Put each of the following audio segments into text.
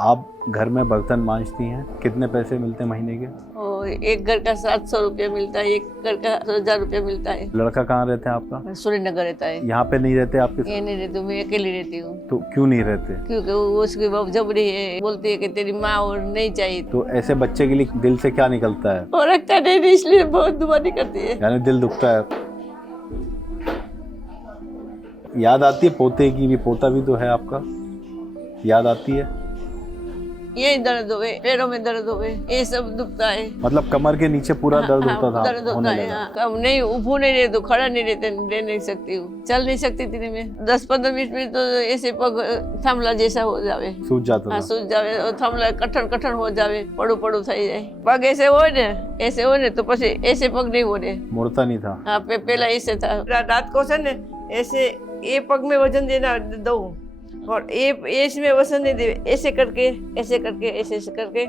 आप घर में बर्तन मांजती हैं, कितने पैसे मिलते हैं महीने के? और एक घर का 700 रुपया मिलता है, एक घर का 1000 रुपया मिलता है। लड़का कहाँ रहता है आपका? सुरेंद्र रहता है। यहाँ पे नहीं रहते आपके साथ? ये नहीं रहती, मैं अकेली रहती हूँ। तो क्यों नहीं रहते? क्योंकि वो उसकी बाप जबरी है, बोलती है कि तेरी माँ और नहीं चाहिए। तो ऐसे बच्चे के लिए दिल से क्या निकलता है? और रखता नहीं, इसलिए बहुत दुआ नहीं करती है। यानी दिल दुखता है। याद आती है पोते की भी? पोता भी तो है आपका, याद आती है? ये दर्द हुए, पैरों में दर्द हुए, ये सब दुखता है। मतलब कमर के नीचे पूरा दर्द होता था? दर्द होता है। कम नहीं, उभू नहीं रहे तो खड़ा नहीं रह नहीं सकती हूँ, चल नहीं सकती थी मैं। 10-15 मिनट में तो ऐसे पग थामला जैसा हो जावे, सूझ जाता था? सूझ जावे और थामला कठण हो जावे, पड़ू થઈ જાય। पग ऐसे हो ने तो પછી ऐसे पग नहीं हो रहे, मुड़ता नहीं था? हाँ पहला ऐसे था। रात को से ने ऐसे ये पग में वजन देना दो और ये इसमें वजन नहीं दे, ऐसे करके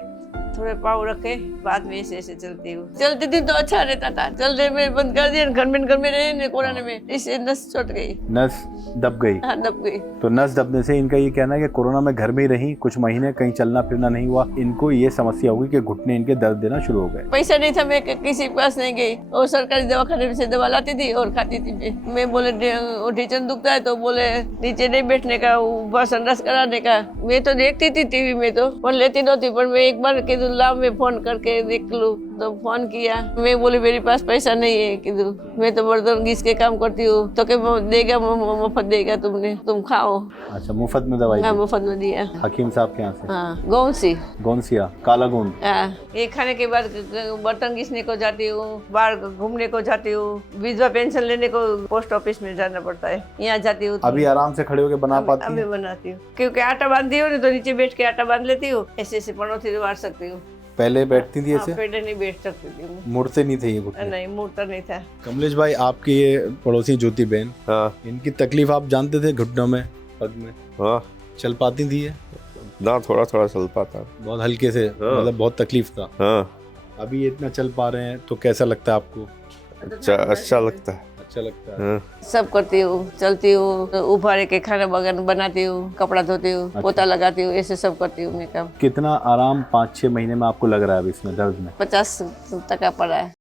थोड़े पाँव रखे, बाद में ऐसे चलती हूँ। चलती थी तो अच्छा रहता था, चलने में बंद कर दिया, घर में रहे कोरोना में, इससे नस छूट गई, नस दब गई। हाँ दब गई। तो नस दबने से इनका ये कहना है कि कोरोना में घर में ही रही, कुछ महीने कहीं चलना फिरना नहीं हुआ, इनको ये समस्या होगी कि घुटने इनके दर्द देना शुरू हो गए। पैसा नहीं था, मैं किसी के पास नहीं गई और सरकारी दवाखाने से दवा लाती थी और खाती थी। मैं बोले ढीचन दुखता है तो बोले नीचे नहीं बैठने का, ऊपर संडास कराने का। मैं तो देखती थी टीवी में तो, पर लेती नहोती, पर मैं एक बार ला मैं फोन करके देख लूं, तो फोन किया। मैं बोली मेरे पास पैसा नहीं है, किधर मैं तो बर्तन घिस के काम करती हूँ, तो क्या देगा, मुफ्त देगा, तुम खाओ। अच्छा, मुफ्त में दवाई? हाँ मुफ्त में दिया, हकीम साहब के यहाँ से? हाँ गौनसिया काला गोंद। ये खाने के बाद बर्तन घिसने को जाती हूँ, बाहर घूमने को जाती हूँ, विधवा पेंशन लेने को पोस्ट ऑफिस में जाना पड़ता है, यहाँ जाती हूँ। अभी आराम से खड़े होके बना पाती हैं? अभी बनाती हूँ, क्योंकि आटा बांधती हूँ तो नीचे बैठ के आटा बांध लेती हूँ, ऐसे पनौती मार सकती हूँ। पहले बैठती थी ऐसे? पहले नहीं बैठ सकती थी, मुड़ते नहीं थे ये घुटने? नहीं मुड़ता नहीं था। कमलेश भाई, आपकी ये पड़ोसी ज्योति बहन, हाँ इनकी तकलीफ आप जानते थे? घुटनों में, पग में? हाँ, चल पाती थी ये? ना थोड़ा चल पाता। बहुत हल्के से? हाँ। मतलब बहुत तकलीफ था? हाँ, अभी ये इतना चल पा रहे हैं तो कैसा लगता है आपको? अच्छा लगता है। अच्छा लगता है? हाँ। सब करती हूँ, चलती हूँ, उभारे के खाना बगन बनाती हूँ, कपड़ा धोती हूँ, पोता लगाती हूँ, ऐसे सब करती हूँ मैं काम। कितना आराम 5-6 महीने में आपको लग रहा है अभी इसमें दर्द में? 50 पड़ा है।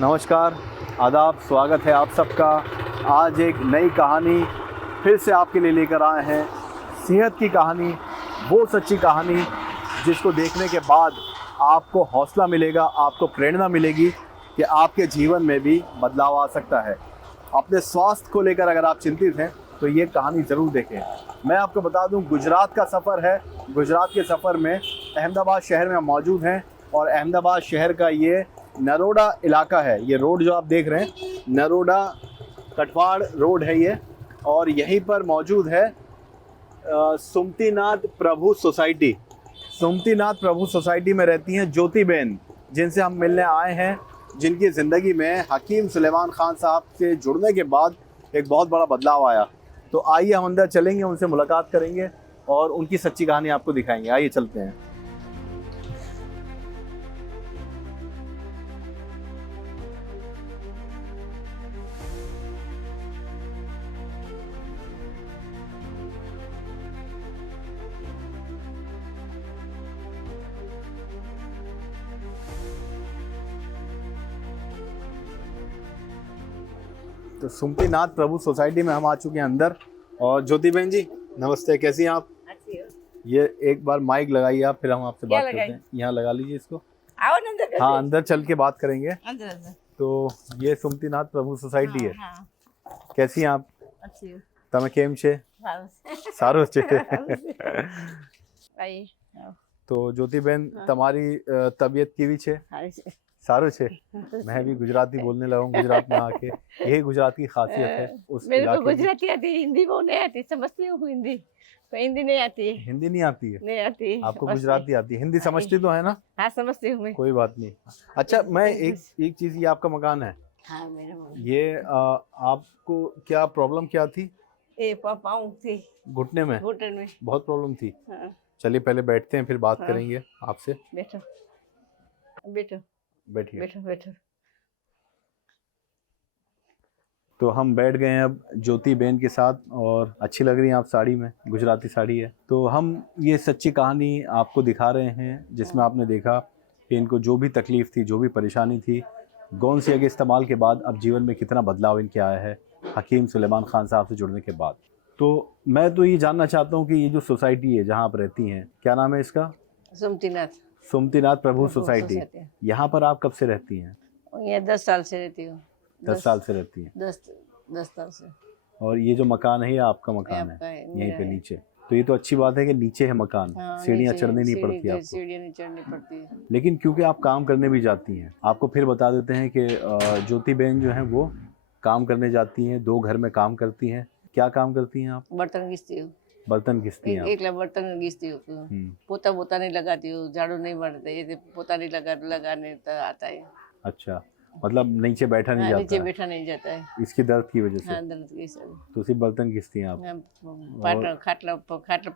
नमस्कार, आदाब, स्वागत है आप सबका। आज एक नई कहानी फिर से आपके लिए लेकर आए हैं। सेहत की कहानी, वो सच्ची कहानी जिसको देखने के बाद आपको हौसला मिलेगा, आपको प्रेरणा मिलेगी कि आपके जीवन में भी बदलाव आ सकता है। अपने स्वास्थ्य को लेकर अगर आप चिंतित हैं तो ये कहानी ज़रूर देखें। मैं आपको बता दूं, गुजरात का सफ़र है। गुजरात के सफ़र में अहमदाबाद शहर में हम मौजूद हैं और अहमदाबाद शहर का ये नरोडा इलाका है। ये रोड जो आप देख रहे हैं, नरोडा कटवाड़ रोड है ये, और यहीं पर मौजूद है सुमतीनाथ प्रभु सोसाइटी। सुमतीनाथ प्रभु सोसाइटी में रहती हैं ज्योति बहन, जिनसे हम मिलने आए हैं, जिनकी ज़िंदगी में हकीम सुलेमान खान साहब से जुड़ने के बाद एक बहुत बड़ा बदलाव आया। तो आइए हम अंदर चलेंगे, उनसे मुलाकात करेंगे और उनकी सच्ची कहानी आपको दिखाएंगे। आइए चलते हैं। तो सुमतीनाथ प्रभु सोसाइटी में हम आ चुके हैं अंदर। और ज्योति बहन जी नमस्ते, कैसी हैं आप? ये एक बार माइक लगाइए आप, फिर हम आपसे बात करते हैं। यहाँ लगा लीजिए इसको। आओ अंदर। हाँ, अंदर चल के बात करेंगे। अंदर। तो ये सुमतीनाथ प्रभु सोसाइटी है। हाँ, कैसी हैं आप? अच्छी हूँ। તમે કેમ છે? સારું છે। તો જ્યોતિબેન, તમારી તબિયત કેવી છે? सारू छे। मैं भी गुजराती बोलने लगा हूँ गुजरात में आके। यही गुजरात की खासियत है उस मेरे को इलाके की। गुजराती आती, हिंदी वो नहीं आती, समझती हूँ हिंदी, पर हिंदी नहीं आती। हिंदी नहीं आती है? नहीं आती। आपको गुजराती आती है? हिंदी समझती तो है ना? हाँ समझती हूँ मैं। कोई बात नहीं। अच्छा, मैं एक चीज, ये आपका मकान है? हाँ मेरे मम्मी ये आपको क्या प्रॉब्लम क्या थी? ये पाँव थी घुटने में घुटन में। बहुत प्रॉब्लम थी। हाँ चलिए पहले बैठते हैं, फिर बात हाँ। करेंगे आपसे। बैठो बैठो बैठिए। बैठो बैठो। तो हम बैठ गए हैं अब ज्योति बहन के साथ, और अच्छी लग रही हैं आप साड़ी में, गुजराती साड़ी है। तो हम ये सच्ची कहानी आपको दिखा रहे हैं जिसमें आपने देखा कि इनको जो भी तकलीफ़ थी, जो भी परेशानी थी, गौन सिया के इस्तेमाल के बाद अब जीवन में कितना बदलाव इनके आया है हकीम सुलेमान खान साहब से जुड़ने के बाद। तो मैं तो ये जानना चाहता हूँ कि ये जो सोसाइटी है जहाँ आप रहती हैं, क्या नाम है इसका? सुमतीनाथ सुमतीनाथ प्रभु प्रभु सोसाइटी। सोसाइटी। यहाँ पर आप कब से रहती हैं? ये 10 साल से रहती हूँ। 10 साल से रहती हैं। 10 साल से। और ये जो मकान है ये आपका मकान आपका है, है, यहीं मेरा पे है। नीचे। तो ये तो अच्छी बात है कि नीचे है मकान, हाँ, सीढ़ियाँ नीचे चढ़नी नहीं पड़ती आपको। सीढ़ियाँ नहीं चढ़नी पड़ती है। लेकिन क्योंकि आप काम करने भी जाती हैं, आपको फिर बता देते हैं कि ज्योति बहन जो है वो काम करने जाती हैं, 2 घर में काम करती हैं। क्या काम करती हैं आप? बर्तन घिसती हूँ। बर्तन घिसती हैं आप। एक बर्तन घिसती हूँ। पोता वोता नहीं लगाती हूँ, झाड़ू नहीं मारते, ये पोता नहीं लगाने तो आता है। अच्छा, मतलब नीचे बैठा नहीं हाँ, जाता नीचे है बैठा नहीं जाता है। इसकी दर्द की वजह से। हाँ दर्द की सब। तो सिर्फ बर्तन घिसती हैं आप?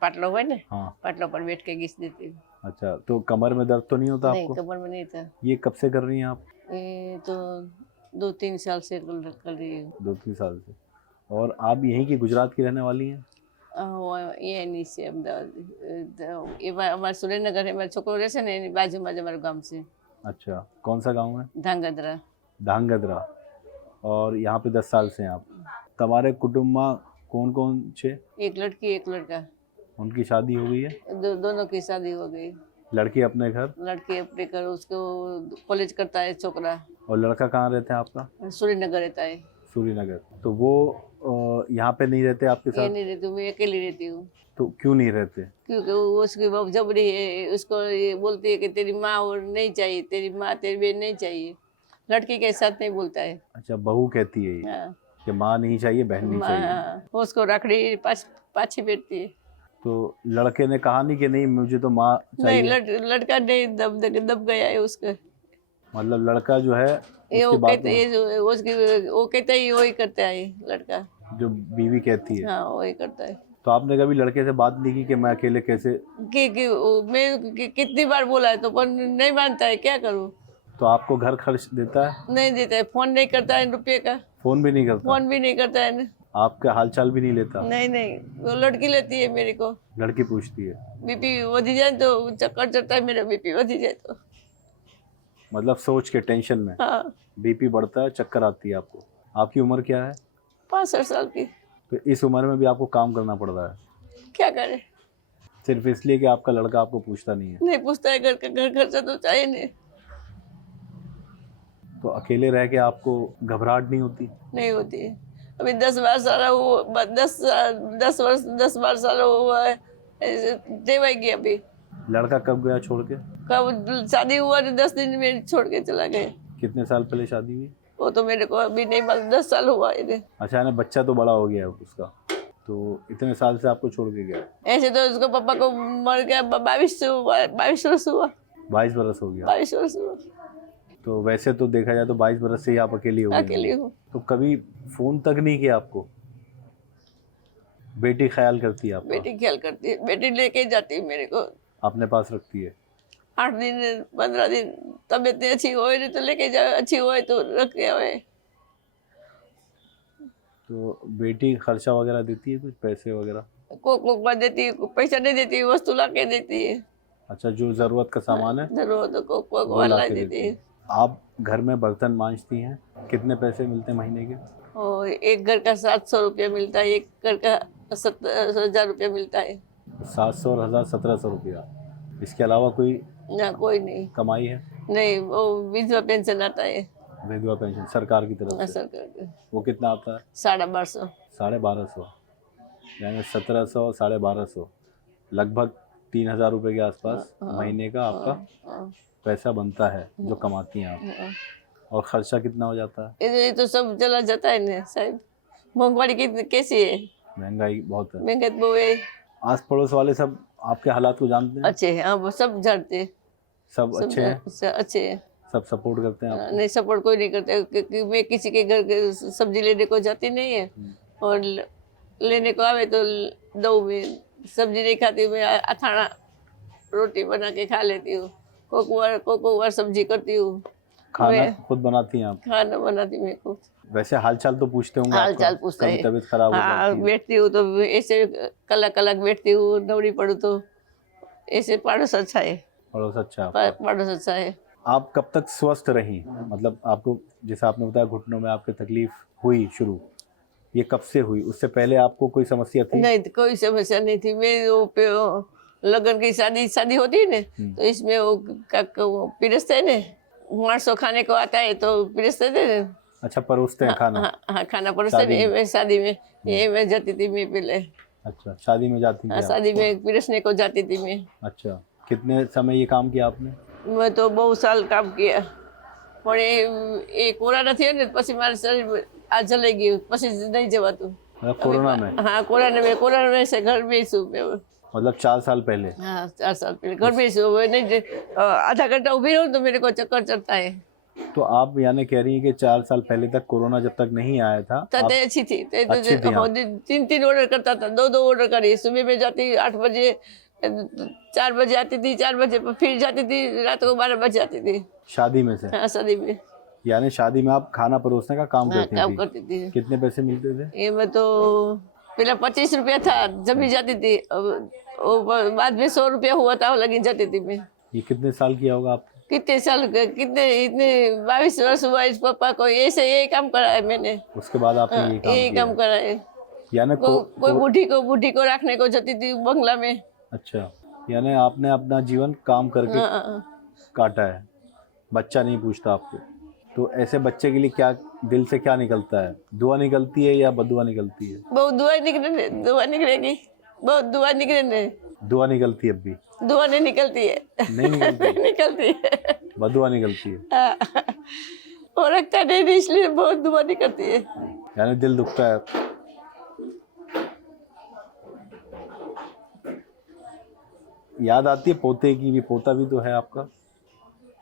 पाटलो हुआ ना, हाँ। पाटलो पर बैठ के घिस देती हूँ। अच्छा, तो कमर में दर्द तो नहीं होता नहीं, आपको? कमर में नहीं था। ये कब से कर रही हैं आप? ये तो 2-3 साल से कर रही हूँ। 2-3 साल से। और आप यहीं की गुजरात की रहने वाली हैं? ये नीचे अमदावाद, ये हमारा सुरेन्द्रनगर है। मेरा छोकरो रहશે ને એની બાજુમાં જ અમારું ગામ છે, अच्छा, कौन सा गांव है? ધાંગધ્રા। धांगध्रा। और यहाँ पे 10 साल से हैं आप। तुम्हारे कुटुंब में कौन कौन छे? एक लड़की एक लड़का, उनकी शादी हो गई है? दोनों की शादी हो गई। लड़की अपने घर लड़के अपने घर, उसको कॉलेज करता है छोकरा। और लड़का कहाँ रहता है आपका? सूर्यनगर रहता है। सूर्यनगर। तो वो यहाँ पे नहीं रहते आपके ये साथ? नहीं रहती हूँ, मैं अकेली रहती हूँ। तो क्यों नहीं रहते? क्योंकि वो उसकी बहू जबरी है, उसको ये बोलती है कि तेरी माँ और नहीं चाहिए, तेरी माँ तेरी बहन नहीं चाहिए। लड़की के साथ नहीं बोलता है। अच्छा, बहू कहती है ये हाँ, कि माँ नहीं चाहिए, बहन नहीं चाहिए। हाँ, उसको रखड़ी पाछी बैठती है। तो लड़के ने कहा नहीं कि नहीं मुझे तो माँ नहीं, चाहिए? लड़का नहीं दब गया है उसका। मतलब लड़का जो है ये उसकी वो बात कहते ये उसकी वो कहता है वही करता है लड़का। जो बीवी कहती है। हाँ वही करता है। तो आपने कभी लड़के से बात नहीं की कि मैं अकेले कैसे? मैं कितनी बार बोला है तो पर नहीं मानता है, क्या करूँ। तो आपको घर खर्च देता है? नहीं देता है, फोन नहीं करता है रुपये का। फोन भी नहीं करता? फोन भी नहीं करता है। आपका हालचाल भी नहीं लेता? नहीं, वो लड़की लेती है मेरे को। लड़की पूछती है? बीपी वधी जाए तो चक्कर चढ़ता है, मेरा बीपी वधी जाए तो। मतलब सोच के टेंशन में हाँ, बीपी बढ़ता है, चक्कर आती है आपको। आपकी उम्र क्या है? 65 साल की। तो इस उम्र में भी आपको काम करना पड़ रहा है, क्या करे। सिर्फ इसलिए कि आपका लड़का आपको पूछता नहीं है? नहीं पूछता है, घर खर्चा तो चाहिए नहीं। तो अकेले रह के आपको घबराहट नहीं होती? नहीं होती है। अभी 10-12 साल वो 10 साल हुआ है, देवाई गया। अभी लड़का कब गया छोड़ के? कब शादी हुआ तो 10 दिन में छोड़ के चला गया। कितने साल पहले शादी हुई? वो तो मेरे को अभी नहीं मालूम, 10 साल हुआ है। अच्छा, ना बच्चा तो बड़ा हो गया है उसका, तो इतने साल से आपको छोड़ के गया? ऐसे तो उसको पापा को मर गया 22 वर्ष हुआ। 22 बरस हो गया। 22 वर्ष हुआ। तो वैसे तो देखा जाए तो 22 बरस से ही आप अकेली हो गई। अकेली हूँ। तो कभी फोन तक नहीं किया आपको? बेटी ख्याल करती है आपका? बेटी ख्याल करती है, बेटी लेके जाती है मेरे को, अपने पास रखती है? 8 दिन 15 दिन तबीयत नहीं अच्छी हो तो लेके जाए, अच्छी हो तो रख के आए। तो बेटी खर्चा वगैरह देती है, कुछ पैसे वगैरह? कोक देती है, पैसा नहीं देती है, वस्तु ला के देती है। अच्छा, जो जरूरत का सामान है जरूरत को कोक वो ला ला के देती है। आप घर में बर्तन मांजती हैं, कितने पैसे मिलते हैं महीने के? और एक घर का 700 रुपया मिलता है, एक घर का 70,000 रुपया मिलता है। 700 और 1000 1700 रुपया। इसके अलावा कोई ना कोई नहीं। कमाई है? नहीं, वो विधवा पेंशन आता है विधवा पेंशन सरकार की तरफ से? सरकार का। वो कितना आता है? 1250। 1250, यानी 1700 1250, लगभग 3000 रुपये के आसपास महीने का आपका पैसा बनता है जो कमाती हैं आप। और खर्चा कितना हो जाता है? ये तो सब चला जाता है ना साहब। महंगाई कितनी कैसी है। महंगाई बहुत है। महंगाई वो है। आस पड़ोस वाले सब आपके हालात को जानते हैं? अच्छे हैं, हाँ वो सब जानते हैं। सब अच्छे हैं? अच्छे हैं। सब सपोर्ट करते हैं आपको? नहीं, सपोर्ट कोई नहीं करता क्योंकि मैं किसी के घर के सब्जी लेने को जाती नहीं है, और लेने को आवे तो दो में सब्जी नहीं खाती, मैं अथाना रोटी बना के खा लेती हूँ, को बार सब्जी करती हूँ। खाना मैं खुद बनाती हैं आप? खाना बनाती मैं खुद। वैसे हालचाल तो पूछते होंगे हाल आपका? चाल पूछते कभी हैं। तबीयत खराब हो हाँ, जाती है? बैठती हूँ तो ऐसे कलक कलक बैठती हूँ, नवड़ी पड़ू तो ऐसे पड़ोस अच्छा है, पड़ोस अच्छा है आपका? पड़ोस अच्छा है। आप कब तक स्वस्थ रही? मतलब आपको, जैसे आपने बताया घुटनों में आपकी तकलीफ हुई शुरू, ये कब से हुई? उससे पहले आपको कोई समस्या थी? नहीं, कोई समस्या नहीं थी। मैं वो लगन की शादी होती है ना, तो इसमें वो पिरसते ने, मार्सो खाने को आता है तो पिरसते थे ना। अच्छा, परोसते हैं खाना? हाँ, खाना परोसते ने। मैं शादी में ये मैं जाती थी मैं पहले। अच्छा, शादी में जाती थी हाँ, आप? शादी में पिरसने को जाती थी मैं। अच्छा, कितने समय ये काम किया आपने? मैं तो बहुत साल काम किया, પણ એ કોરોના થયો ને પછી મારું શરીર આ જલાઈ ગયું, પછી નહીં જવાતું। मतलब कोरोना में? हाँ, कोरोना में से घर में ही છું मैं। मतलब 4 साल पहले? हाँ, 4 साल पहले घर में ही છું। मैं नहीं आधा घंटा उभी रहूँ तो मेरे को चक्कर चढ़ता है। तो आप यानी कह रही हैं कि 4 साल पहले तक कोरोना जब तक नहीं आया था तब आप अच्छी थी, अच्छी थी आप? 3 ऑर्डर करता था, 2 ऑर्डर करी। सुबह में जाती 8 बजे, 4 बजे आती थी, 4 बजे फिर जाती थी, रात को 12 बजे आती थी। शादी में से? हाँ, शादी में। यानी शादी में आप खाना परोसने का काम हाँ, करती काम थी? करती थी। कितने पैसे मिलते थे? ये मैं तो पहले 25 रुपया था जब भी जाती थी, अब वो बाद में 100 रुपया हुआ था, लगी जाती थी मैं। ये कितने साल किया होगा आप? कितने साल कितने इतने 22 वर्ष हुआ इस पापा को, ऐसे यही काम करा है मैंने। उसके बाद आपने ये काम यही किया? काम करा है। यानी कोई बूढ़ी को रखने को जाती थी बंगला में। अच्छा, यानी आपने अपना जीवन काम करके हाँ, काटा है, बच्चा नहीं पूछता आपको। तो ऐसे बच्चे के लिए क्या दिल से क्या निकलता है? दुआ निकलती है या बदुआ निकलती है? बहुत दुआ निकलेगी, बहुत दुआ निकले। दुआ निकलती है अब भी? दुआ नहीं निकलती है। नहीं निकलती? निकलती है, बदुआ निकलती है? हाँ। और रखता नहीं, इसलिए बहुत दुआ निकलती है। यानी दिल दुखता है। याद आती है पोते की भी? पोता भी तो है आपका,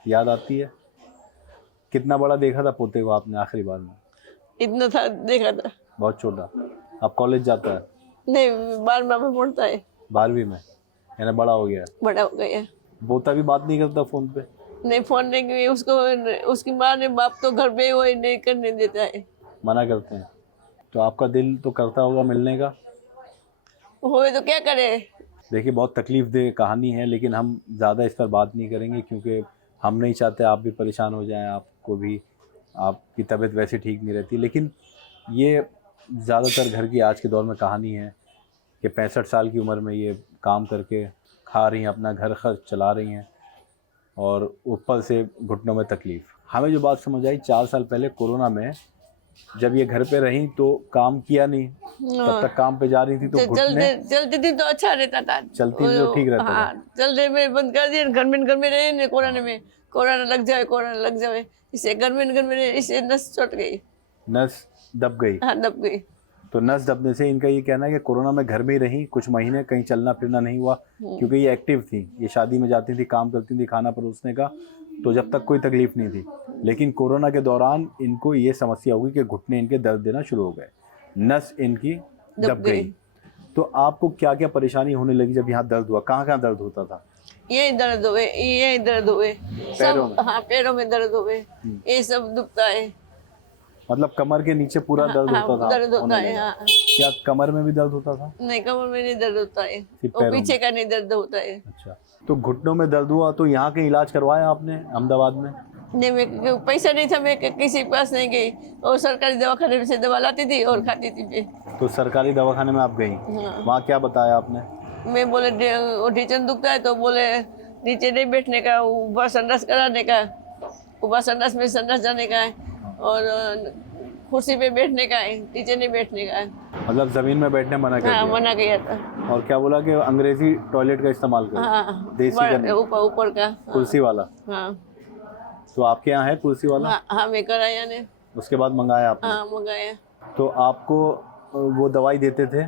याद आती है? कितना बड़ा देखा था पोते को आपने आखिरी बार में? इतना था देखा था। बहुत छोटा? अब कॉलेज जाता है? नहीं, 12वां में पढ़ता है। 12वीं में? यानी बड़ा हो गया? बड़ा हो गया। पोता भी बात नहीं करता फोन पे? नहीं, फोन नहीं किया उसको, उसकी माँ ने, बाप तो घर पे वही नहीं करने देता है, मना करते हैं? तो आपका दिल तो करता होगा मिलने का? होए तो क्या करे। देखिए, बहुत तकलीफ दे कहानी है, लेकिन हम ज़्यादा इस पर बात नहीं करेंगे क्योंकि हम नहीं चाहते आप भी परेशान हो जाएं, आपको भी, आपकी तबीयत वैसे ठीक नहीं रहती। लेकिन ये ज़्यादातर घर की आज के दौर में कहानी है कि 65 साल की उम्र में ये काम करके खा रही हैं, अपना घर खर्च चला रही हैं, और ऊपर से घुटनों में तकलीफ़। हमें जो बात समझ आई, 4 साल पहले कोरोना में जब ये घर पे रहीं तो काम किया नहीं, तब तक काम पे जा रही थी तो घुटने चलती थी तो अच्छा रहता था। चलती थी तो ठीक रहता था। हाँ, चलते में बंद कर दिया, घर में रहे ने, कोरोना लग जाए, इससे घर में रहे, इससे नस छूट गई, नस दब गई। हाँ, दब गई। तो नस दबने से इनका ये कहना है कि कोरोना में घर में ही रही कुछ महीने, कहीं चलना फिरना नहीं हुआ क्योंकि ये एक्टिव थी, ये शादी में जाती थी, काम करती थी, खाना परोसने का, तो जब तक कोई तकलीफ नहीं थी। लेकिन कोरोना के दौरान इनको ये समस्या हुई कि घुटने इनके दर्द देना शुरू हो गए, नस इनकी दब गई। तो आपको क्या क्या परेशानी होने लगी जब यहाँ दर्द हुआ? कहाँ कहाँ दर्द होता था? यही दर्द हुए पैरों में? सब। हाँ, पैरों में दर्द हुए, ये सब दुखता है। मतलब कमर के नीचे पूरा दर्द हाँ, होता था? दर्द होता होने है। लगा। हाँ, क्या कमर में भी दर्द होता था? नहीं, कमर में नहीं दर्द होता है, सिर्फ वो पैरों पीछे में? का नहीं दर्द होता है। अच्छा, तो घुटनों में दर्द हुआ तो यहाँ के इलाज करवाया आपने अहमदाबाद में? नहीं, मैं पैसा नहीं था, मैं किसी के पास नहीं गई, और सरकारी दवाखाने से दवा लाती थी और खाती थी मैं। तो सरकारी दवाखाने में आप गई, हाँ। वहाँ क्या बताया आपने? मैं बोले वो ढीचन दुखता है, तो बोले नीचे नहीं बैठने का, ऊपर संडास कराने का, ऊपर संडास में संडास जाने का है, और कुर्सी पे बैठने का है, नीचे नहीं बैठने का है। मतलब जमीन में बैठने मना कर हाँ, दिया? मना किया था। और क्या बोला कि अंग्रेजी टॉयलेट का इस्तेमाल करो? हाँ, देसी का नहीं? ऊपर का। हाँ, कुर्सी वाला? हाँ, तो आपके यहाँ है कुर्सी वाला? हाँ, हाँ, मैं कराया ने। उसके बाद मंगाया आपने? हाँ, मंगाया। तो आपको वो दवाई देते थे,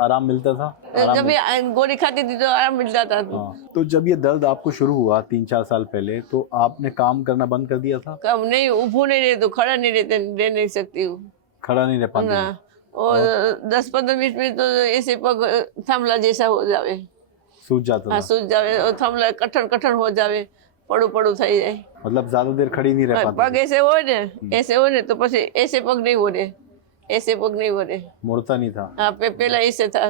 आराम मिलता था? जब ये गोली खाती थी तो आराम मिल जाता था। हाँ, तो जब ये दर्द आपको शुरू हुआ 3-4 साल पहले, तो आपने काम करना बंद कर दिया था? कब नहीं, उभो नहीं रहे तो खड़ा नहीं रह नहीं सकती हूँ खड़ा नहीं रह पाती ना। थी? और 10-15 मिनट में तो ऐसे पग थामला जैसा हो जावे। सूझ जाता हाँ था? सूझ जावे और थामला कठण हो जावे, પડું પડું થઈ જાય। मतलब ज्यादा देर खड़ी नहीं रह पाती પગ थी? ऐसे હોય ને तो પછી ऐसे पग नहीं हो रहे, ऐसे पग नहीं हो रहे। मुड़ता नहीं था? हाँ पहला ऐसे था।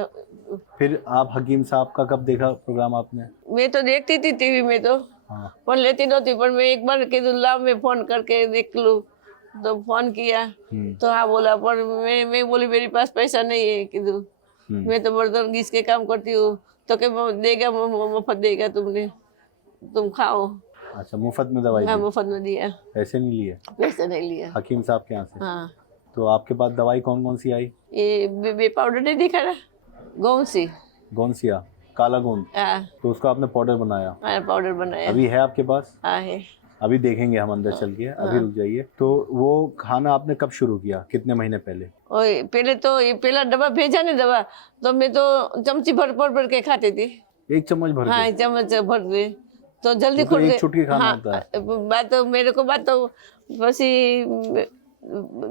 फिर आप हकीम साहब का कब देखा प्रोग्राम आपने? मैं तो देखती थी टीवी में तो, हाँ। पर लेती नहोती, पर मैं एक बार कीधु लाओ मैं फोन करके देख लूं, तो फोन किया तो हाँ बोला, पर मैं बोली मेरे पास पैसा नहीं है कीधु, मैं तो बर्तन घिस के काम करती हूँ। तो क्या देगा, मुफ्त देगा, तुम खाओ। अच्छा, मुफ्त में दवाई हाँ दी? मुफ्त में दिया, पैसे नहीं लिए? पैसे नहीं लिया। हकीम साहब के यहाँ से? हाँ तो आपके पास दवाई कौन कौन सी आई? ये बे पाउडर नहीं दिखा रहा, गौंसी। गोंसिया, काला गोंद, हाँ तो उसका आपने पाउडर बनाया? मैंने पाउडर बनाया। अभी है आपके पास? हाँ है। अभी देखेंगे हम अंदर चल के, अभी रुक जाइए। तो वो खाना आपने कब शुरू किया, कितने महीने पहले? और पहले तो ये पहला डब्बा भेजा नहीं दवा, तो मैं तो चमची भर के खाती थी। 1 चम्मच भर हाँ के? चम्मच भर के तो जल्दी वो तो खुल एक गए। चुटकी खाना हाँ, होता है। बात तो मेरे को बात तो बसी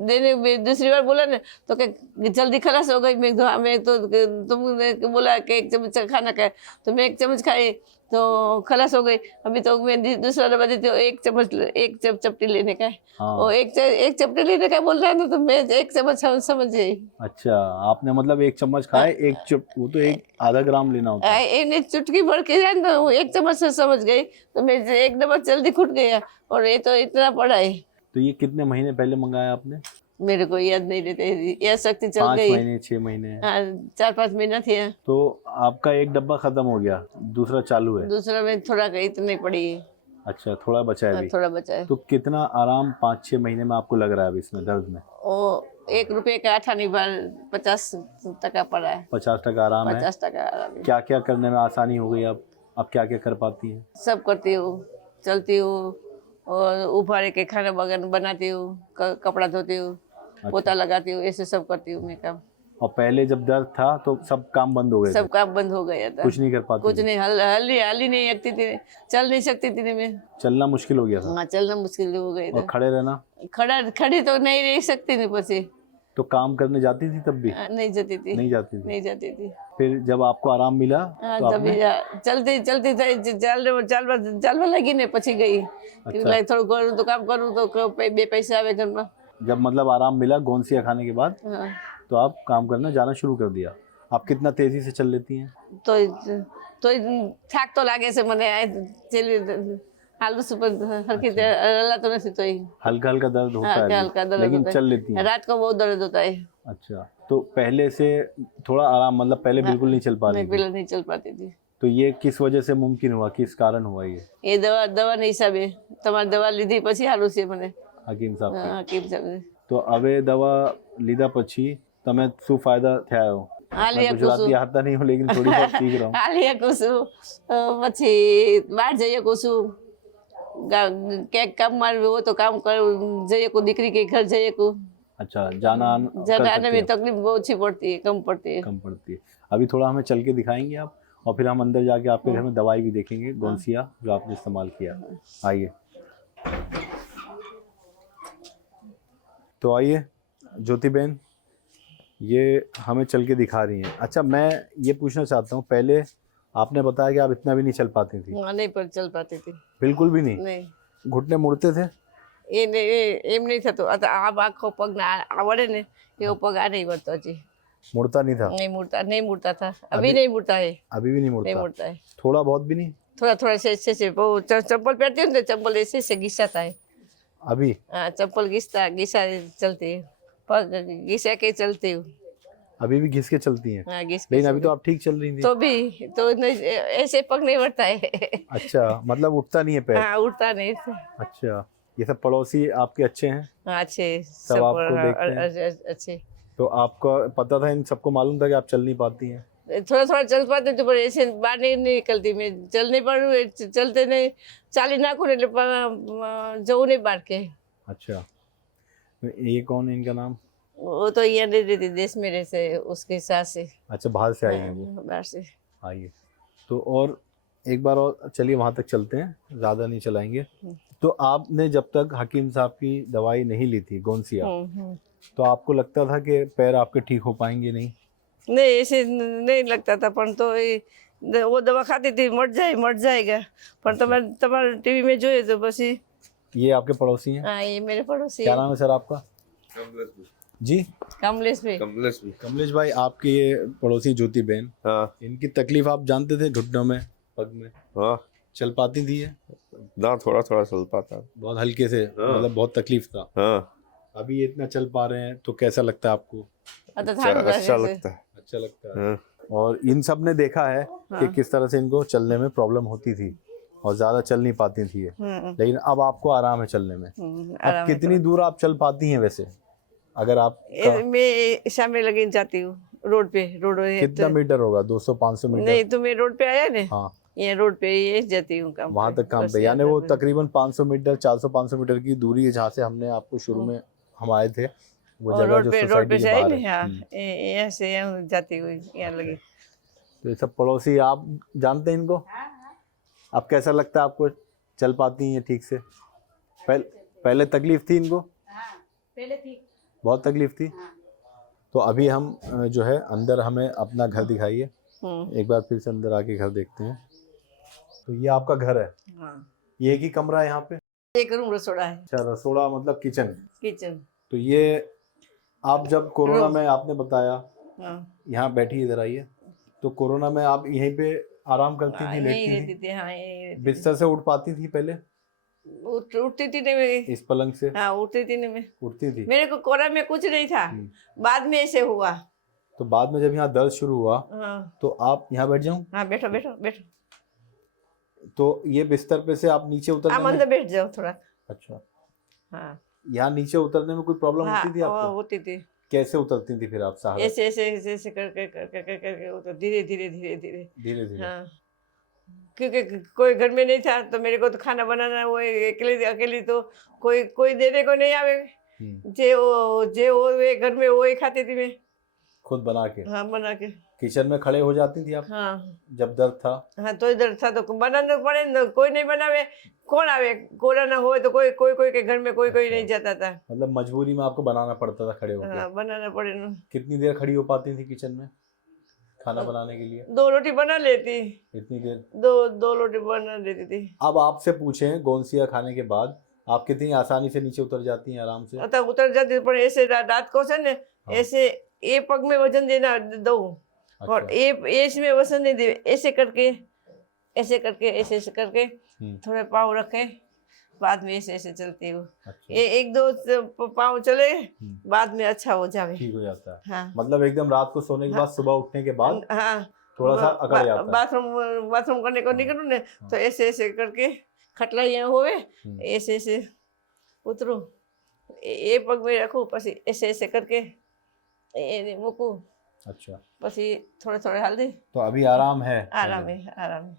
देने दूसरी बार बोला ना तो क्या जल्दी खलास हो गई। मैं तो तुमने बोला कि 1 चम्मच खाना खाए, तो मैं 1 चम्मच खाई तो खलास हो गई। अभी तो मैं दूसरा डब्बा देती हूँ, 1 चम्मच 1 चपटी लेने का है। हाँ। और एक चपटी लेने का बोल रहा है ना, तो मैं 1 चम्मच समझ गई। अच्छा, आपने मतलब 1 चम्मच खाए, वो तो आधा ग्राम लेना होता है। इन्हें चुटकी भर के जान तो 1 चम्मच से समझ गई, तो मैं 1 डब्बा जल्दी खुट गया, और ये तो इतना पड़ा है। तो ये कितने महीने पहले मंगाया आपने? मेरे को याद नहीं रहते, यह शक्ति चल 5 गई। महीने 6 महीने? हाँ 4-5 महीना थे। तो आपका 1 डब्बा खत्म हो गया, दूसरा चालू है? दूसरा में थोड़ा इतनी पड़ी है। अच्छा, थोड़ा बचा है अभी? थोड़ा बचा है। तो कितना आराम 5-6 महीने में आपको लग रहा है अभी इसमें दर्द में? वो 1 रुपये का आठा नहीं बार 50 टका पड़ा है। 50% आराम है? 50 टका आराम है। क्या क्या करने में आसानी हो गई? अब क्या क्या कर पाती हैं? सब करती हूँ, चलती हूँ, और उभारे के खाना बनाती हूँ, कपड़ा धोती हूँ, पोता लगाती हूँ, ऐसे सब करती हूँ मैं काम। और पहले जब दर्द था तो सब काम बंद हो गए थे? सब काम बंद हो गया था, कुछ नहीं कर पाती कुछ थी? नहीं, हल ही नहीं सकती थी, चल नहीं सकती थी मैं। चलना मुश्किल हो गया था? हाँ चलना मुश्किल हो गया और था। खड़े रहना? खड़ी तो नहीं रह सकती थी, पसी तो काम करने जाती थी तब भी? नहीं जाती थी। नहीं जाती थी? नहीं जाती थी। फिर जब आपको आराम मिला हाँ तो तभी आपने चलती चालवा लगी ने પછી गई कि अच्छा। लाइ थोड़ું करूँ तो काम करूँ तो 2 पैसे आवे घर में। जब मतलब आराम मिला गोंसिया खाने के बाद, हाँ तो आप काम करना जाना शुरू कर दिया। आप कितना तेजी से चल लेती हैं? तो થાક તો લાગે છે મને, हाल सुपर हल्की हल्ला तो नहीं, तो हल्का हल्का दर्द होता हल्का है हल्का अभी, दर्द लेकिन होता है। चल लेती हैं? रात को बहुत दर्द होता है। अच्छा, तो पहले से थोड़ा आराम, मतलब पहले बिल्कुल नहीं चल पा रही मैं थी? पहले नहीं चल पाती थी। तो ये किस वजह से मुमकिन हुआ, किस कारण हुआ ये? दवा नहीं हिसाबे તમારી દવા લીધી પછી સારું છે મને। હકીમ સાહેબ की? હકીમ સાહેબ તો હવે દવા લીધા પછી તમે શું ફાયદા થયા? હાલી मैं શકું गुजराती છું, आता नहीं हूँ, लेकिन थोड़ी बहुत सीख रहा हूँ। હાલી શકું છું, પછી બહાર જઈ શકું છું, ક્યાંક કામ મારું હોય તો કામ જઈ શકું, દીકરી के घर जई શકું। अच्छा, जाना कर आने सकती में हैं? तकलीफ बहुत अच्छी पड़ती है, कम पड़ती है। कम पड़ती है। अभी थोड़ा हमें चल के दिखाएंगे आप, और फिर हम अंदर जाके आपके घर में दवाई भी देखेंगे, गोंसिया जो आपने इस्तेमाल किया। आइए। तो आइए ज्योति बहन, ये हमें चल के दिखा रही हैं। अच्छा, मैं ये पूछना चाहता हूँ, पहले आपने बताया कि आप इतना भी नहीं चल पाती थी? नहीं पर चल पाती थी। बिल्कुल भी नहीं? नहीं, घुटने मुड़ते थे? એમ નહીં થતું, આ આખો પગ આવડે ને એવો પગ આ નહીં વધતો હજી। मुड़ता नहीं था? नहीं मुड़ता था, अभी नहीं मुड़ता है। अभी भी नहीं नहीं मुड़ता? मुड़ता है, थोड़ा बहुत भी नहीं? थोड़ा से वो चप्पल पहनती हूँ तो चप्पल ऐसे घिसाता है। अभी? हाँ चप्पल घिसा चलती है, पग घिसा के चलती हूँ। अभी भी घिस के चलती हैं? हाँ घिस के लेकिन अभी तो आप ठीक चल रही थी। तो भी तो नहीं, ऐसे पग नहीं बढ़ता है। अच्छा, मतलब उठता नहीं है पैर? हाँ उठता नहीं। अच्छा, ये सब पड़ोसी आपके अच्छे हैं? हाँ अच्छे सब आपको हाँ, देखते हैं? अच्छे। तो आपको पता था, इन सबको मालूम था कि आप चल नहीं पाती हैं? थोड़ा चल पाते तो पर ऐसे बाहर नहीं निकलती मैं, चल नहीं पाऊँ, चलते नहीं, चाली नाखूं એટલે જવું नहीं बाहर के। अच्छा, ये कौन है, इनका नाम? वो तो यहाँ रह रही थी, देश में रहते उसके सास से। अच्छा, बाहर से आई हैं वो। बाहर से। आइए, तो और एक बार और चलिए वहाँ तक चलते हैं, ज़्यादा नहीं चलाएंगे। तो आपने जब तक हकीम साहब की दवाई नहीं ली थी गोंसिया, तो आपको लगता था कि पैर आपके ठीक हो पाएंगे नहीं? नहीं, ऐसे नहीं लगता था, पर तो वो दवा खाती थी मट जाएगा, पर तो मैं तुम्हारे टीवी में जोए तो बस ही। ये आपके पड़ोसी हैं? हाँ, ये मेरे पड़ोसी क्या नाम है सर आपका? जी, कमलेश भाई। कमलेश भाई, आपकी ये पड़ोसी ज्योति बहन, हाँ इनकी तकलीफ आप जानते थे? घुटनों में, पग में हाँ चल पाती थी ये? ना थोड़ा थोड़ा चल पाता। बहुत हल्के से, मतलब बहुत तकलीफ था। हाँ अभी ये इतना चल पा रहे हैं तो कैसा लगता है आपको? अच्छा लगता है। अच्छा लगता है। हाँ। और इन सब ने देखा है कि किस तरह से इनको चलने में प्रॉब्लम होती थी और ज्यादा चल नहीं पाती थी ये, लेकिन अब आपको आराम है चलने में। अब कितनी दूर आप चल पाती हैं वैसे, अगर आप मैं शाम लगी जाती हूँ रोड पे। कितना मीटर होगा? 200-500 मीटर? नहीं, तो मैं रोड पे आया ना, हाँ, ये रोड पे ये जाती हूँ काम वहां तक काम पे, यानी वो तकरीबन 500 मीटर 400-500 मीटर की दूरी है जहाँ से हमने आपको शुरू में हम आए थे, वो जगह जो सोसाइटी के बाहर है। हाँ, यहाँ से यहाँ जाती हुई यहाँ लगी। तो ये सब पड़ोसी आप जानते हैं इनको? अब कैसा लगता है आपको? चल पाती हैं ठीक से? पहले तकलीफ थी इनको? पहले थी, बहुत तकलीफ थी। तो अभी हम जो है अंदर, हमें अपना घर दिखाइए एक बार, फिर से अंदर आके घर देखते हैं। तो ये आपका घर है? ये एक ही कमरा है यहाँ पे? एक रूम रसोड़ा है। अच्छा, रसोड़ा मतलब किचन। तो ये आप जब कोरोना में, आपने बताया हाँ, यहाँ बैठी, इधर आइए, तो कोरोना में आप यहीं पे आराम करती थी, यहीं लेटती रहती थी? थी। हाँ, यहीं रहती थी। बिस्तर से उठ पाती थी पहले? उठती थी नहीं मैं। इस पलंग से हाँ, उठती थी नहीं मैं। उठती थी? मेरे को कोरोना में कुछ नहीं था, बाद में ऐसे हुआ। तो बाद में जब यहाँ दर्द शुरू हुआ, हाँ, तो आप यहाँ बैठ जाऊँ? हाँ, बैठो बैठो बैठो। तो ये बिस्तर पे से आप नीचे आप उतरने में? अंदर बैठ जाओ थोड़ा। अच्छा, हाँ, यहाँ नीचे उतरने में कोई प्रॉब्लम हाँ, होती थी आपको? होती थी। कैसे उतरती थी फिर आप सहारा? ऐसे ऐसे ऐसे ऐसे करके वो तो धीरे धीरे धीरे धीरे। धीरे धीरे? हाँ, क्योंकि कोई घर में नहीं था, तो मेरे को तो खाना बनाना, वो अकेली तो कोई देने को नहीं आवे। जे वो वे घर में वो ही खाती थी मैं, खुद बना के? हाँ, बना के। किचन में खड़े हो जाती थी आप? हाँ, जब दर्द था? हाँ, तो इधर था तो बनाना पड़े न, कोई नहीं बनावे, कौन आवे? कोरोना हो तो कोई के घर में कोई नहीं जाता था। मतलब मजबूरी में आपको बनाना पड़ता था खड़े होकर? हाँ, बनाना पड़े ना। कितनी देर खड़ी हो पाती थी किचन में खाना बनाने के लिए? 2 रोटी बना लेती। इतनी देर? दो रोटी बना लेती थी। अब आपसे पूछें, गोंसिया खाने के बाद आप कितनी आसानी से नीचे उतर जाती हैं आराम से? मतलब उतर जाती, पर ऐसे रात को से न, ऐसे ये पग में वजन देना दो, और ये इसमें वजन नहीं दे, ऐसे करके ऐसे करके थोड़े पाँव रखे, बाद में ऐसे चलती हूँ। ये 1-2 पाँव चले, बाद में अच्छा हो जाए, ठीक हो जाता है। हाँ, मतलब एकदम रात को सोने के बाद, सुबह उठने के बाद हाँ, थोड़ा सा अकड़ जाता है। बाथरूम करने को निकलूँ न, तो ऐसे करके खटला यहाँ होवे, ऐसे उतरू, ये पग में रखू, पसी ऐसे करके मुकू। अच्छा, पसी थोड़े हाल दे। तो अभी आराम है? आराम है।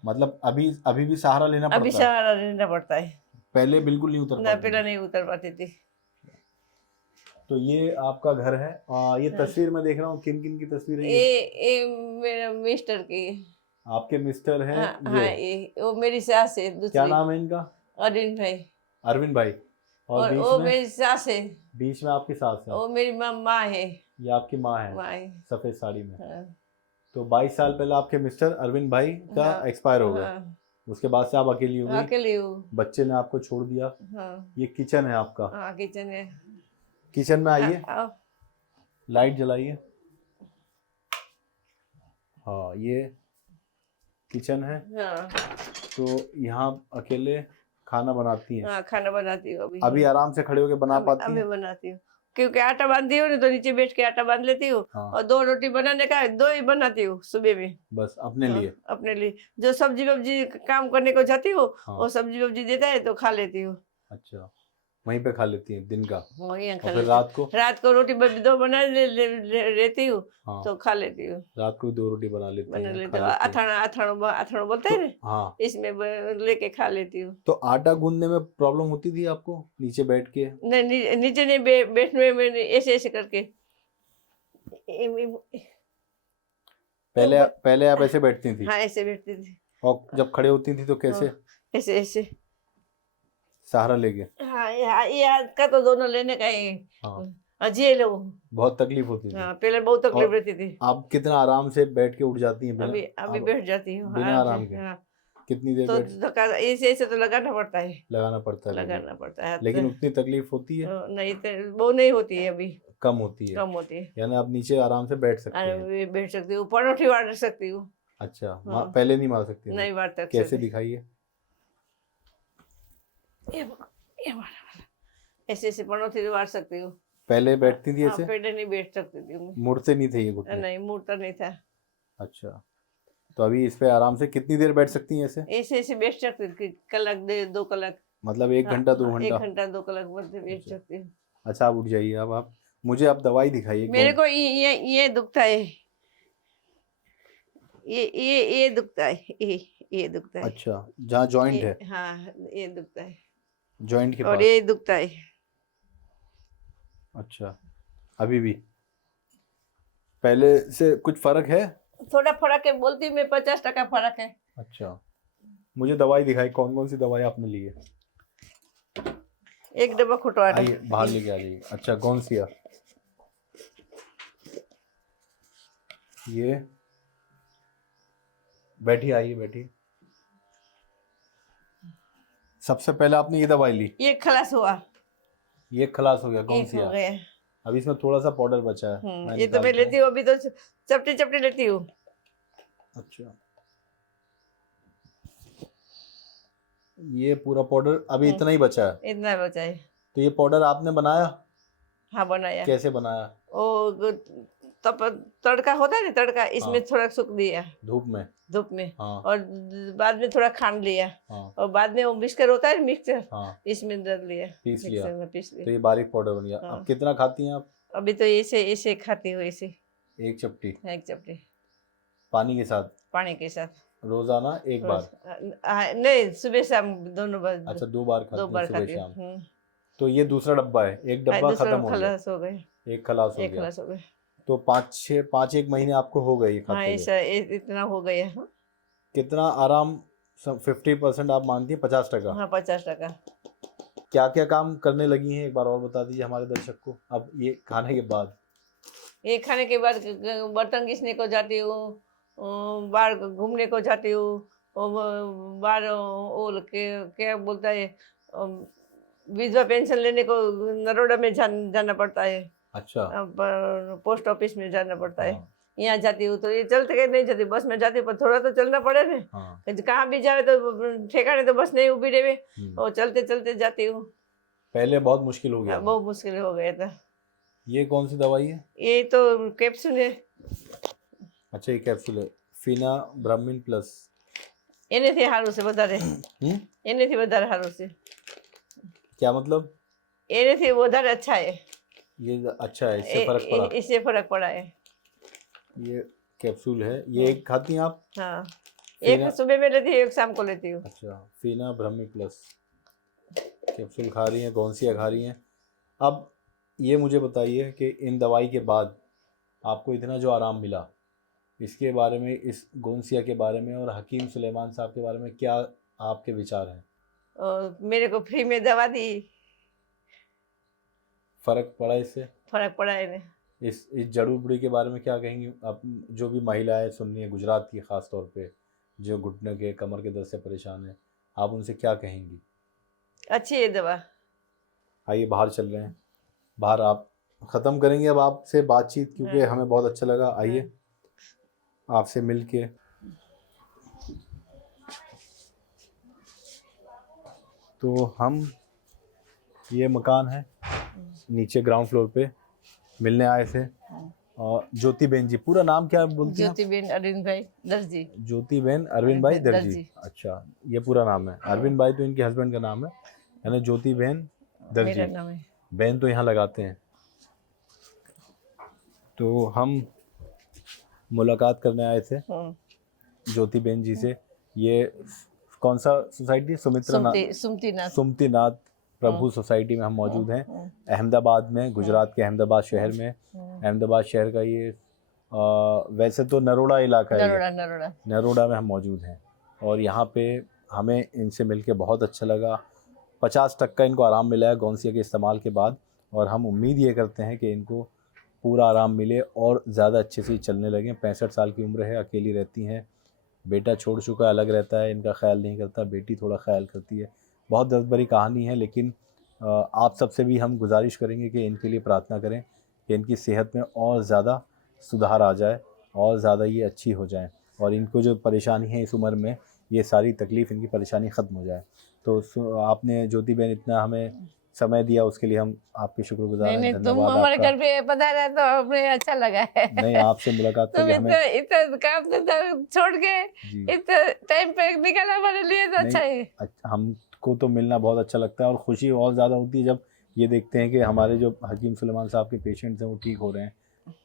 मतलब अभी भी सहारा लेना पड़ता है? अभी सहारा लेना पड़ता है। पहले बिल्कुल नहीं उतर ना, पहले नहीं उतर पाती थी। तो ये आपका घर है। ये तस्वीर मैं देख रहा हूँ, किन किन की तस्वीर है ये मेरा मिस्टर की। आपके मिस्टर हैं? हाँ, ये वो मेरी सास है दूसरी। क्या नाम है इनका? अरविंद भाई। अरविंद भाई। और बीच वो में? मेरी सास है। बीच में आपकी सास है? वो मेरी माँ है। ये आपकी माँ है? माँ है, सफेद साड़ी में। हाँ। तो 22 साल पहले आपके मिस्टर अरविंद भाई का एक्सपायर हो गया। उसके बाद से आप अकेली हो गई? अकेली हूँ। बच्चे ने आपको छोड़ दिया। हाँ, ये किचन है आपका? हाँ, किचन है। किचन में आइए, हाँ, लाइट जलाइए। हाँ, ये किचन है। हाँ, तो यहाँ अकेले खाना बनाती हैं? हाँ, खाना बनाती हूँ अभी आराम से खड़े होके बना पाती अभी हैं? बनाती हूँ, क्योंकि आटा बांधती हूँ तो नीचे बैठ के आटा बांध लेती हूँ। हाँ। और 2 रोटी बनाने का 2 ही बनाती हूँ सुबह में, बस अपने लिए? अपने लिए। जो सब्जी वब्जी काम करने को जाती हूँ, हाँ। वो सब्जी वब्जी देता है तो खा लेती हूँ। अच्छा, वहीं पे खा लेती हैं दिन का? वहीं खा और फिर लेती हूँ। रात को रोटी 2 बना लेती हूँ। हाँ। तो खा लेती हूँ। रात को 2 रोटी बना लेती बना हैं, लेती खा हूँ। लेती हैं। अथाणो बोलते हैं ना, हाँ, इसमें लेके खा लेती हूँ। तो आटा गूंदने में प्रॉब्लम होती थी आपको नीचे बैठ के? नहीं, नीचे नहीं बैठने में, ऐसे करके पहले पहले आप ऐसे बैठती थी हाँ ऐसे बैठती थी, और जब खड़े होती थी तो कैसे? ऐसे ऐसे। सहारा लेके? हाँ ये हाथ का तो दोनों लेने का ही। हाँ। अजी लो। बहुत तकलीफ होती थी। हाँ पहले बहुत तकलीफ और रहती थी। आप कितना आराम से बैठ के उठ जाती हैं बिना? अभी आप बैठ जाती हूँ बिना आराम से। के? हाँ कितनी देर तो बैठ? धक्का ऐसे ऐसे तो लगाना पड़ता है, लगाना पड़ता है लगाना पड़ता है हाथ लेकिन से। उतनी तकलीफ होती है? नहीं तो वो नहीं होती है अभी, कम होती है? कम होती है। यानी आप नीचे आराम से बैठ सकते हैं? अरे बैठ सकती हूँ, पनौटी मार सकती हूँ। अच्छा हाँ। पहले नहीं मार सकती थी? नहीं मार सकती। कैसे दिखाइए? ये मारा, ऐसे ऐसे पनौती मार सकती हूँ। पहले बैठती थी हाँ, ऐसे? पहले नहीं बैठ सकती थी मैं। मुड़ते नहीं थे ये घुटने? नहीं मुड़ता नहीं था। अच्छा तो अभी इस पे आराम से कितनी देर बैठ सकती हैं ऐसे? ऐसे ऐसे बैठ सकती थी, कलाक 2 कलाक। मतलब 1 घंटा 2 घंटा? 1 घंटा 2 कलाक बस बैठ सकती हूँ। अच्छा आप उठ जाइए। अब आप मुझे आप दवाई दिखाइए। मेरे को ये दुखता है, ये दुखता है, ये दुखता है। अच्छा जहाँ जॉइंट है? हाँ ये दुखता है जॉइंट के और पास? ये दुखता है। अच्छा अभी भी? पहले से कुछ फर्क है? थोड़ा फर्क है, बोलती मैं 50% फर्क है। अच्छा मुझे दवाई दिखाई, कौन कौन सी दवाई आपने ली है? एक डब्बा खुटवा है। आइए बाहर लेके आ जाइए। अच्छा कौन सी है? ये बैठी, आइए बैठी। सबसे पहले आपने ये दवाई ली? ये खलास हुआ। ये खलास हो गया? कौन एक सी हो है? गया। अभी इसमें थोड़ा सा पाउडर बचा है, मैं ये तो मैं निकालता लेती हूँ, अभी तो चपटे चपटे लेती हूँ। हूँ। अच्छा ये पूरा पाउडर अभी इतना ही बचा है? इतना बचा है। तो ये पाउडर आपने बनाया? हाँ बनाया। कैसे बनाया? वो तब तड़का होता है ना, तड़का इसमें हाँ। थोड़ा सूख दिया धूप में? धूप में। हाँ। और बाद में थोड़ा खांड लिया। हाँ। और बाद में वो मिक्सर होता है, मिक्सर हाँ। इसमें डाल लिया, पीस लिया? मिक्सर में पीस तो लिया। ये बारीक पाउडर बन गया। हाँ। अब कितना खाती हैं आप? अभी तो ऐसे ऐसे खाती हूँ, ऐसे 1 चपटी? एक चपटी पानी के साथ? पानी के साथ रोजाना 1 बार? नहीं, सुबह शाम दोनों बार। अच्छा 2 बार खाती 2 हैं, बार सुबह खाती शाम? हूँ। तो ये दूसरा डब्बा है, एक डब्बा दूसरा खत्म हो गया? खलास हो गए। एक खलास हो एक गया। खलास हो गए। तो 5-1 महीने आपको हो गए ये हाँ खाते हुए? ऐसा इतना हो गया। कितना आराम? 50% आप मानती हैं? 50%? हाँ 50%। क्या क्या काम करने लगी हैं एक बार और बता दीजिए हमारे दर्शक को, अब ये खाने के बाद? ये खाने के बाद बर्तन घिसने को जाती हूँ, बाहर घूमने को जाती हूँ, बाहर वो क्या बोलता है, विधवा पेंशन लेने को नरोड़ा में जाना पड़ता है। अच्छा। पोस्ट ऑफिस में जाना पड़ता है। हाँ। यहाँ जाती हूँ तो ये चलते के नहीं जाती, बस में जाती हूँ, पर थोड़ा तो चलना पड़े ना। हाँ। कहाँ भी जाए तो ठेकाने तो बस नहीं उभी रहे, और चलते चलते जाती हूँ। पहले बहुत मुश्किल हो गया? बहुत मुश्किल हो गया था। ये कौन सी दवाई है? ये तो कैप्सूल है। अच्छा ये कैप्सूल है, फीना ब्राह्मीन प्लस। एने थे हारू से बता रहे, एने थे बता रहे हारू से। क्या मतलब? एने थे वो दर अच्छा है। ये अच्छा है, इससे फर्क पड़ा? इससे फर्क पड़ा है। ये कैप्सूल है, ये एक खाती हैं आप? हाँ एक सुबह में लेती हूँ, एक शाम को लेती हूँ। अच्छा फीना ब्राह्मी प्लस कैप्सूल खा रही हैं, गौंसिया खा रही हैं। अब ये मुझे बताइए कि इन दवाई के बाद आपको इतना जो आराम मिला, इसके बारे में, इस गौंसिया के बारे में और हकीम सुलेमान साहब के बारे में क्या आपके विचार हैं? और मेरे को फ्री में दवा दी, फर्क पड़ा इससे? फर्क पड़ा है। इस जड़ी बूटी के बारे में क्या कहेंगी आप? जो भी महिलाएं सुन रही हैं गुजरात की ख़ास तौर पे, जो घुटने के कमर के दर्द से परेशान हैं, आप उनसे क्या कहेंगी? अच्छी है दवा। आइए बाहर चल रहे हैं, बाहर आप ख़त्म करेंगे अब आपसे बातचीत, क्योंकि हमें बहुत अच्छा लगा। आइए आपसे मिल के। तो हम, ये मकान है नीचे ग्राउंड फ्लोर पे, मिलने आए थे। और ज्योति बेन जी, पूरा नाम क्या बोलती हैं? ज्योति बेन अरविंद भाई दर्जी। ज्योति बेन अरविंद भाई दर्जी। अच्छा ये पूरा नाम है। अरविंद भाई तो इनके हस्बैंड का नाम है, यानी ज्योति बेन दर्जी। मेरा नाम है। बेन तो यहाँ लगाते हैं। तो हम मुलाकात करने आए थे ज्योति बेन जी से। ये कौन सा सोसाइटी? सुमित्रा नाथ, सुमती नाथ। सुमती नाथ प्रभु सोसाइटी में हम मौजूद हैं अहमदाबाद में, गुजरात के अहमदाबाद शहर में। अहमदाबाद शहर का ये वैसे तो नरोड़ा इलाका है, नरोड़ा नरोड़ा में हम मौजूद हैं और यहाँ पे हमें इनसे मिलके बहुत अच्छा लगा। 50% का इनको आराम मिला है गौनसिया के इस्तेमाल के बाद और हम उम्मीद ये करते हैं कि इनको पूरा आराम मिले और ज़्यादा अच्छे से चलने लगें। 65 साल की उम्र है, अकेली रहती हैं, बेटा छोड़ चुका है, अलग रहता है, इनका ख्याल नहीं करता, बेटी थोड़ा ख्याल करती है। बहुत दर्द भरी कहानी है, लेकिन आप सबसे भी हम गुजारिश करेंगे कि इनके लिए प्रार्थना करें कि इनकी सेहत में और ज़्यादा सुधार आ जाए और ज़्यादा ये अच्छी हो जाए और इनको जो परेशानी है इस उम्र में, ये सारी तकलीफ़, इनकी परेशानी ख़त्म हो जाए। तो आपने ज्योति बहन इतना हमें समय दिया, उसके लिए हम आपके शुक्रगुजार हैं। नहीं तुम धन्यवाद हमारे आपका। घर पे पधारा तो हमें अच्छा लगा है। नहीं, आपसे मुलाकात तुम करके हमें इतना काम धंधा छोड़ के जी इतना टाइम पे निकाला हमारे लिए तो अच्छा नहीं, है। हमको तो मिलना बहुत अच्छा लगता है और खुशी और ज़्यादा होती है जब ये देखते हैं कि हमारे जो हकीम सुलेमान साहब के पेशेंट्स हैं वो ठीक हो रहे हैं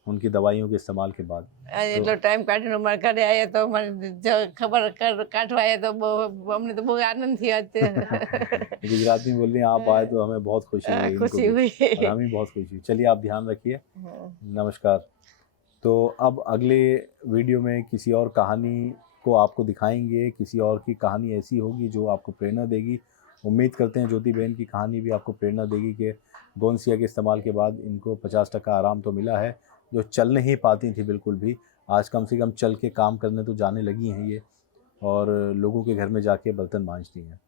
उनकी दवाइयों के इस्तेमाल के बाद। ये लो टाइम काटने हमारे घरे आए तो हमारे जो खबर कर काटवाए तो हमने तो बहुत आनंद थी आज। गुजराती में बोल रही हैं, आप आए तो हमें बहुत खुशी हुई, इनको खुशी भी। हुई। और हमें बहुत खुशी हुई। चलिए आप ध्यान रखिए, नमस्कार। तो अब अगले वीडियो में किसी और कहानी को आपको दिखाएंगे, किसी और की कहानी ऐसी होगी जो आपको प्रेरणा देगी। उम्मीद करते हैं ज्योति बहन की कहानी भी आपको प्रेरणा देगी कि गौनसिया के इस्तेमाल के बाद इनको 50% आराम तो मिला है। जो चल नहीं पाती थी बिल्कुल भी, आज कम से कम चल के काम करने तो जाने लगी हैं ये और लोगों के घर में जाके बर्तन मांजती हैं।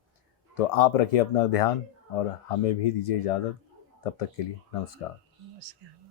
तो आप रखिए अपना ध्यान और हमें भी दीजिए इजाज़त। तब तक के लिए नमस्कार। नमस्कार।